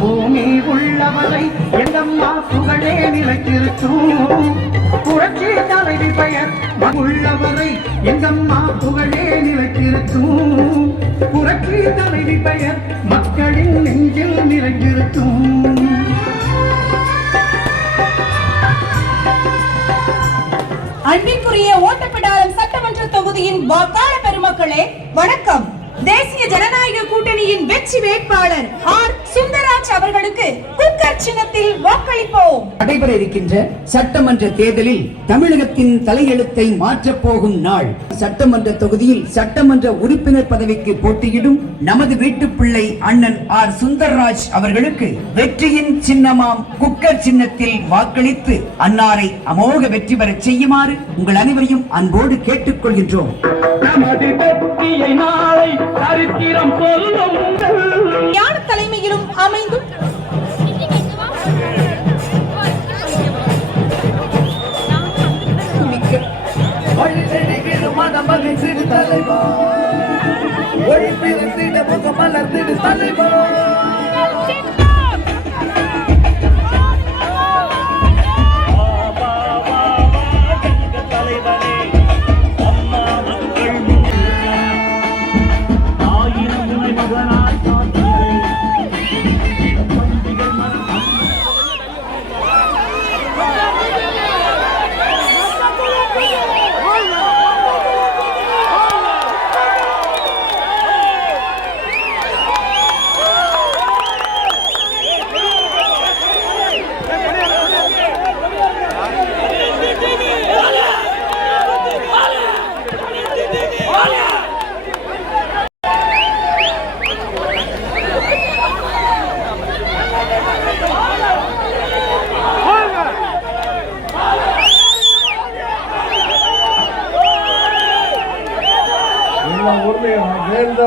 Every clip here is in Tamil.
பூமி உள்ளவரை எங்கம்மா புகழே நிலைத்திருக்கும். புரட்சி தலைவி பெயர் உள்ளவரை எங்கம்மா புகழே நிலைத்திருக்கும். புரட்சி தலைவி பெயர் மக்களின் நெஞ்சில் நிறைந்திருக்கும். அன்பிற்குரிய ஓட்டப்பிடாரம் சட்டமன்ற தொகுதியின் வாக்காளர் பெருமக்களே வணக்கம். தேசிய ஜனநாயக கூட்டணியின் வெற்றி வேட்பாளர் ஆர் சுந்தரராஜ் அவர்களுக்கு குக்கர் சின்னத்தில் வாக்களிப்போம். நடைபெற இருக்கின்ற சட்டமன்ற தேர்தலில் தமிழகத்தின் தலையெழுத்தை மாற்றப் போகும் நாள். சட்டமன்ற தொகுதியில் சட்டமன்ற உறுப்பினர் பதவிக்கு போட்டியிடும் நமது வீட்டு பிள்ளை அண்ணன் ஆர் சுந்தரராஜ் அவர்களுக்கு வெற்றியின் சின்னமாம் குக்கர் சின்னத்தில் வாக்களித்து அன்னாரை அமோக வெற்றி பெற செய்யுமாறு உங்கள் அனைவரையும் அன்போடு கேட்டுக்கொள்கின்றோம். யார் தலைமையிலும் அமைந்தும்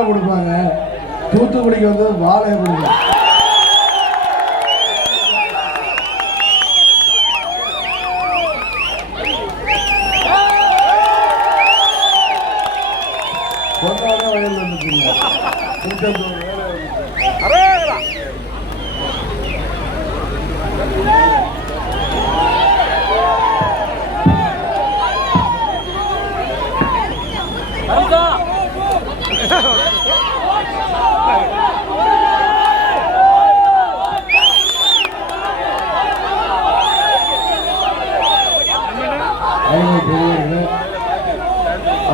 கொடுப்பாங்க. தூத்துக்குடிக்கு வந்து வாழை கொடுப்பாங்க. வயல் வந்துருக்கீங்க.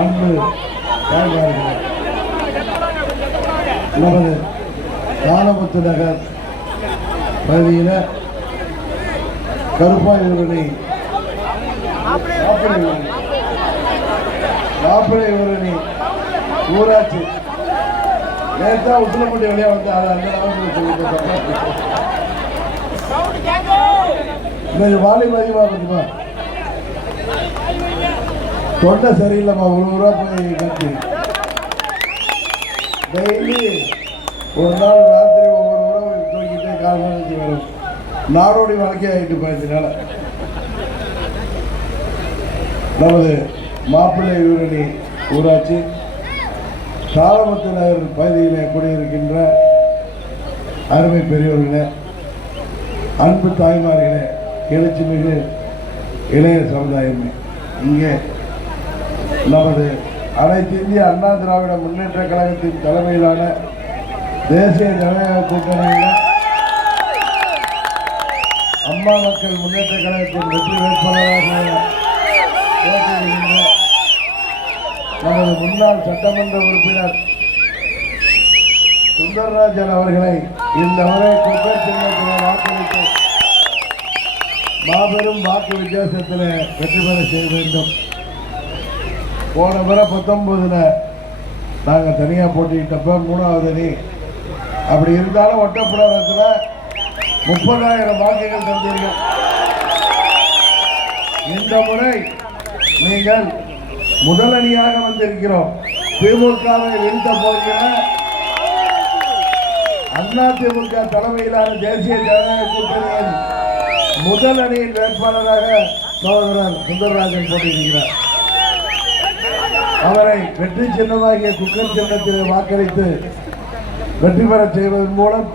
அன்பு நமது காலமுத்து நகர் பகுதியில் கருப்பாய் ஊரணி மாப்பிள்ளை ஊரணி ஊராட்சி நேரத்தா உசிலப்பட்டி வழியா வந்து அந்த வாலி மதிமா பத்திமா தொண்டை சரியில்லைம்மா. ஒரு ஊரா போய் கட்டி டெய்லி ஒரு நாள் ராத்திரி ஒவ்வொரு உறவு தூக்கிட்டே காலமாக வரும். நாடோடி வாழ்க்கை ஆகிட்டு போயிடுச்சுனால நமது மாப்பிள்ளை ஊரணி ஊராட்சி காலமுத்து நகர் பகுதியில் குடியிருக்கின்ற அருமை பெரியவர்களே, அன்பு தாய்மார்களே, எழுச்சிமிகு இளைய சமுதாயமே, இங்கே நமது அனைத்து இந்திய அண்ணா திராவிட முன்னேற்ற கழகத்தின் தலைமையிலான தேசிய ஜனநாயக கூட்டணியில் அம்மா மக்கள் முன்னேற்ற கழகத்தின் வெற்றி வேட்பாளராக நமது முன்னாள் சட்டமன்ற உறுப்பினர் சுந்தரராஜன் அவர்களை இந்த முறை குக்கர் சின்னத்தில் வாக்களித்து மாபெரும் வாக்கு வித்தியாசத்தில் வெற்றி பெற செய்ய வேண்டும். போன முறை 19 நாங்கள் தனியாக போட்டிக்கிட்டப்ப 3வது அணி. அப்படி இருந்தாலும் ஒட்டப்பிடாரத்தில் 30,000 வாக்குகள் தந்தீர்கள். இந்த முறை நீங்கள் முதல் அணியாக வந்திருக்கிறோம். திமுகவை வீழ்த்த போகிற அதிமுக தலைமையிலான தேசிய ஜனநாயக கூட்டணியின் முதல் அணியின் வேட்பாளராக சகோதரர் சுந்தரராஜன் போட்டியிடுகிறார். அவரை வெற்றி சின்னமாகிய குக்கர் சின்னத்தில் வாக்களித்து வெற்றி பெற செய்வதன் மூலம்